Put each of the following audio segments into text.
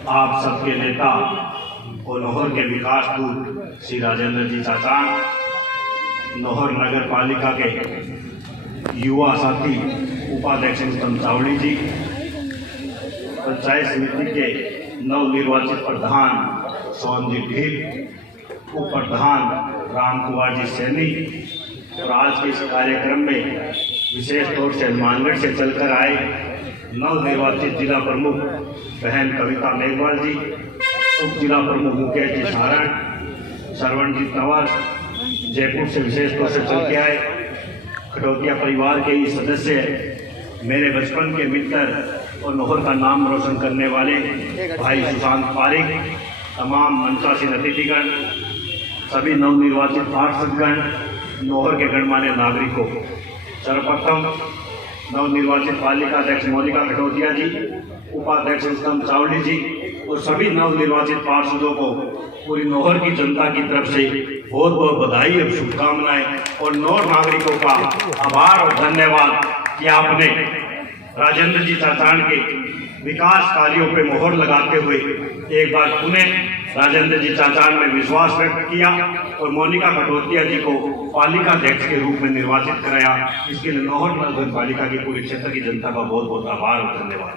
आप सबके नेता और नौहर के विकास दूत श्री राजेंद्र जी चाचान, नौहर नगर पालिका के युवा साथी उपाध्यक्ष उत्तम चावड़ी जी, पंचायत समिति के नवनिर्वाचित प्रधान सोनजी ढील, उप प्रधान राम कुमार जी सैनी और आज के इस कार्यक्रम में विशेष तौर से हनुमानगढ़ से चलकर आए नवनिर्वाचित जिला प्रमुख बहन कविता मेघवाल जी, उप जिला प्रमुख मुकेश जी सारण, श्रवण जी तंवर, जयपुर से विशेष तौर से चल के आए खटोतिया परिवार के ही सदस्य, मेरे बचपन के मित्र और नौहर का नाम रोशन करने वाले भाई सुशांत पारिक, तमाम मंचासीन अतिथिगण, सभी नवनिर्वाचित पार्षदगण, नौहर के गणमान्य नागरिकों, सर्वप्रथम नवनिर्वाचित पालिका अध्यक्ष मोनिका खटोतिया जी, उपाध्यक्ष उत्तम चावड़ी जी और सभी नवनिर्वाचित पार्षदों को पूरी नौहर की जनता की तरफ से बहुत बहुत बधाई और शुभकामनाएं और नौहर नागरिकों का आभार और धन्यवाद कि आपने राजेंद्र जी चाचान के विकास कार्यों पर मोहर लगाते हुए एक बार पुनः राजेंद्र जी चाचान में विश्वास व्यक्त किया और मोनिका खटोतिया जी को पालिका अध्यक्ष के रूप में निर्वाचित कराया। इसके लिए नौहर नगर पालिका की पूरे क्षेत्र की जनता का बहुत बहुत आभार और धन्यवाद।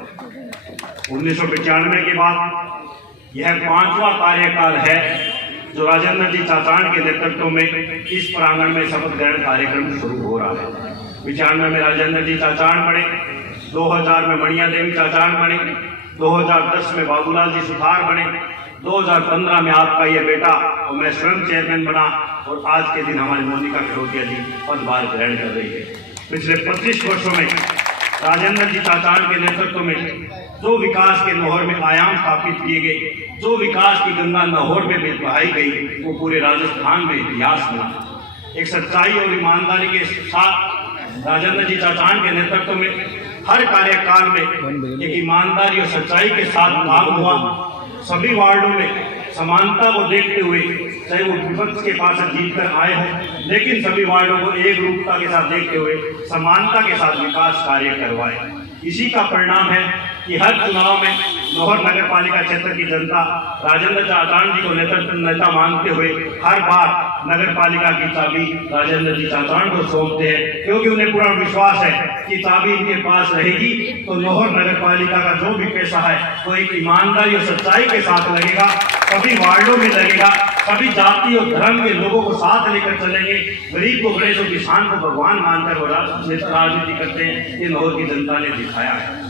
1995 के बाद यह 5वां कार्यकाल है जो राजेंद्र जी चाचान के नेतृत्व में इस प्रांगण में शपथ ग्रहण कार्यक्रम शुरू हो रहा है। 95 में राजेंद्र जी चाचान बने, 2000 में मणिया देवी चाचान बने, 2010 में बाबूलाल जी सुथार बने, 2015 में आपका ये बेटा और मैं स्वयं चेयरमैन बना और आज के दिन हमारी मोनिका खटोतिया जी पदभार ग्रहण कर रही है। पिछले 25 वर्षों में राजेंद्र जी चाचान के नेतृत्व में जो विकास के नौहर में आयाम स्थापित किए गए, जो विकास की गंगा नौहर में बहाई गई, वो पूरे राजस्थान में इतिहास बना। एक सच्चाई और ईमानदारी के साथ राजेंद्र जी चाचान के नेतृत्व में हर कार्यकाल में एक ईमानदारी और सच्चाई के साथ काम हुआ। सभी वार्डों में समानता को देखते हुए, चाहे वो विपक्ष के पास जीत कर आए हों, लेकिन सभी वार्डों को एक रूपता के साथ देखते हुए समानता के साथ विकास कार्य करवाए। इसी का परिणाम है कि हर चुनाव में नौहर नगर पालिका क्षेत्र की जनता राजेंद्र चाचान जी को नेता मानते हुए हर बार नगर पालिका की चाबी राजेंद्र जी चाचान को सौंपते हैं, क्योंकि उन्हें पूरा विश्वास है कि चाबी इनके पास रहेगी तो नौहर नगर पालिका का जो भी पैसा है वो एक ईमानदारी और सच्चाई के साथ लगेगा, सभी वार्डों में लगेगा, सभी जाति और धर्म के लोगों को साथ लेकर चलेंगे। गरीब को गणेश और किसान को भगवान मानकर वो राजनीति करते हैं। ये नौहर की जनता ने दिखाया है।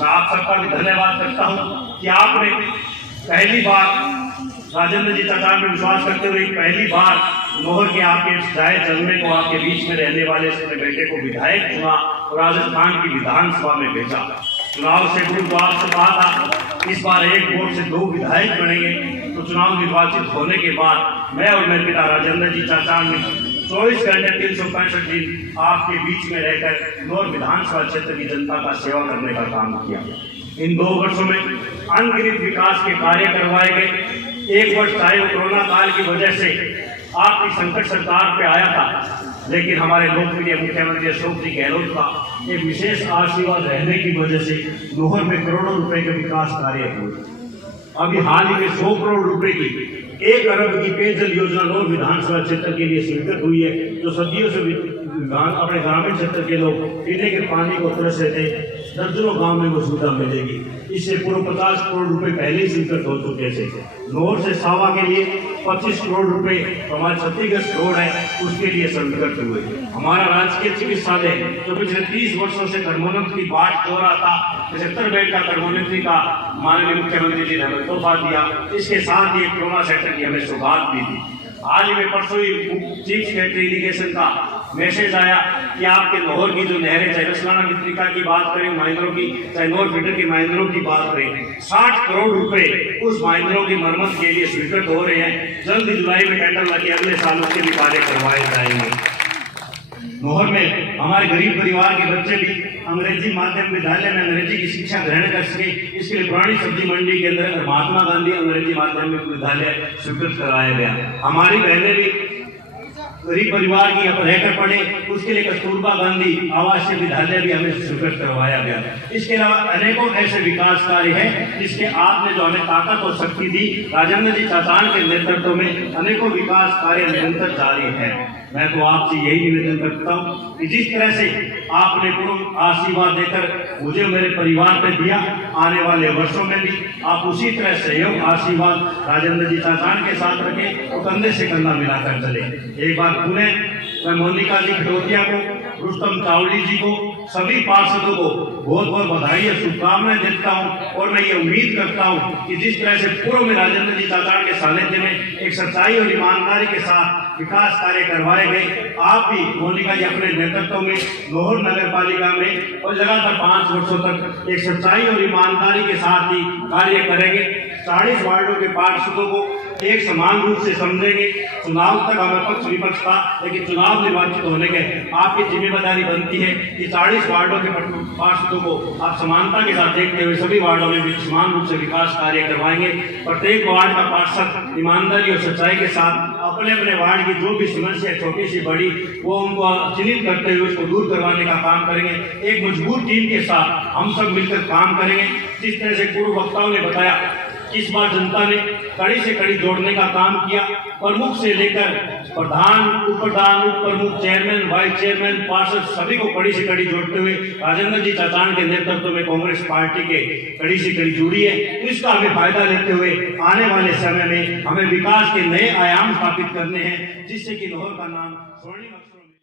मैं आप सबका भी धन्यवाद करता हूँ कि आपने पहली बार राजेंद्र जी चाचान में विश्वास करते हुए पहली बार नौहर के आपके जाए जलने को आपके बीच में रहने वाले अपने बेटे को विधायक चुना और राजस्थान की विधानसभा में भेजा। चुनाव से पूर्व तो आपसे कहा था इस बार एक वोट से 2 विधायक बनेंगे, तो चुनाव निर्वाचित होने के बाद मैं और मेरे पिता राजेंद्र जी चाचान ने 24 घंटे 365 दिन आपके बीच में रहकर नौहर विधानसभा क्षेत्र की जनता का सेवा करने का काम किया। इन 2 वर्षों में अनगिनत विकास के कार्य करवाए गए। एक वर्ष चाहे वो कोरोना काल की वजह से आपकी संकट सरकार पे आया था, लेकिन हमारे लोकप्रिय मुख्यमंत्री अशोक जी गहलोत का एक विशेष आशीर्वाद रहने की वजह से नौहर में करोड़ों रुपए के विकास कार्य हुए। अभी हाल ही में 100 करोड़ रुपए की 1 अरब की पेयजल योजना नौहर विधानसभा क्षेत्र के लिए स्वीकृत हुई है, जो सदियों से अपने ग्रामीण क्षेत्र के लोग पीने के पानी को तरस रहे थे। दर्जनों गांव में वो सुविधा मिलेगी। इससे पूर्व 50 करोड़ रुपए पहले ही स्वीकृत हो चुके थे। नौहर से सावा के लिए 25 करोड़ रुपए हमारे छत्तीसगढ़ रोड है, उसके लिए स्वीकृत हुए। हमारा राजकीय चिकित्सालय जो पिछले 30 वर्षों से कर्मोन्नति की बाट हो रहा था, 75 बेड का कर्मोन्नति का माननीय मुख्यमंत्री जी ने हमें तोहफा दिया। इसके साथ ही ट्रॉमा सेंटर की हमें सौगात दी थी। आज ही में परसों ही चीफ सेक्रेटरी इरिगेशन का मैसेज आया कि आपके नौहर की जो नहरें, चाहे रसलाना मित्रिका की बात करें महेंद्रों की, चाहे नौहर फीडर की महेंद्रों की बात करें, 60 करोड़ रुपए उस महेंद्रों की मरम्मत के लिए स्वीकृत हो रहे हैं। जल्द जुलाई में टेंडर लगे, अगले साल उसके भी कार्य करवाए जाएंगे। नौहर में हमारे गरीब परिवार के बच्चे भी अंग्रेजी माध्यम विद्यालय में अंग्रेजी की शिक्षा ग्रहण कर सके, इसके लिए पुरानी सब्जी मंडी के अंदर महात्मा गांधी अंग्रेजी माध्यम विद्यालय स्वीकृत कराया गया। हमारी बहनें भी गरीब परिवार की यहाँ रहकर पढ़े, उसके लिए कस्तूरबा गांधी आवासीय विद्यालय भी हमें स्वीकृत करवाया गया। इसके अलावा अनेकों ऐसे विकास कार्य हैं जिसके आपने जो हमें ताकत और शक्ति दी, राजेंद्र जी चाचान के नेतृत्व में अनेकों विकास कार्य निरंतर जारी है। मैं तो आपसे यही निवेदन करता हूँ कि जिस तरह से आपने पूर्ण आशीर्वाद देकर मुझे मेरे परिवार पे दिया, आने वाले वर्षों में भी आप उसी तरह सहयोग आशीर्वाद राजेंद्र जी चाचान के साथ रखें और कंधे से कंधा मिलाकर चले। एक बार पुनः मैं मोनिका जी खटोतिया को, रुस्तम चावली जी को, सभी पार्षदों को बहुत बहुत बधाई और शुभकामनाएं देता हूं और मैं ये उम्मीद करता हूं कि जिस तरह से पूर्व में राजेंद्र जी चाचान के सानिध्य में एक सच्चाई और ईमानदारी के साथ विकास कार्य करवाए गए, आप भी मोनिका जी अपने नेतृत्व में लाहौर नगर पालिका में और लगातार 5 वर्षों तक एक सच्चाई और ईमानदारी के साथ ही कार्य करेंगे। 40 वार्डों के पार्षदों को एक समान रूप से समझेंगे। चुनाव तक हमें पक्ष विपक्ष था, लेकिन चुनाव निर्वाचित होने के आपकी जिम्मेदारी बनती है कि 40 वार्डों के पार्षदों को आप समानता के साथ देखते हुए सभी वार्डों में भी समान रूप से विकास कार्य करवाएंगे। प्रत्येक वार्ड का पार्षद ईमानदारी और सच्चाई के साथ अपने अपने वार्ड की जो भी समस्या छोटी सी बड़ी वो उनको चिन्हित करते हुए उसको दूर करवाने का काम करेंगे। एक मजबूत टीम के साथ हम सब मिलकर काम करेंगे। जिस तरह से पूर्व वक्ताओं ने बताया, इस बार जनता ने कड़ी से कड़ी जोड़ने का काम किया। प्रमुख से लेकर प्रधान, उप प्रधान, उप प्रमुख, चेयरमैन, वाइस चेयरमैन, पार्षद सभी को कड़ी से कड़ी जोड़ते हुए राजेंद्र जी चाचान के नेतृत्व में कांग्रेस पार्टी के कड़ी से कड़ी जुड़ी है। इसका हमें फायदा लेते हुए आने वाले समय में हमें विकास के नए आयाम स्थापित करने हैं, जिससे कि लाहौर का नाम स्वर्णिम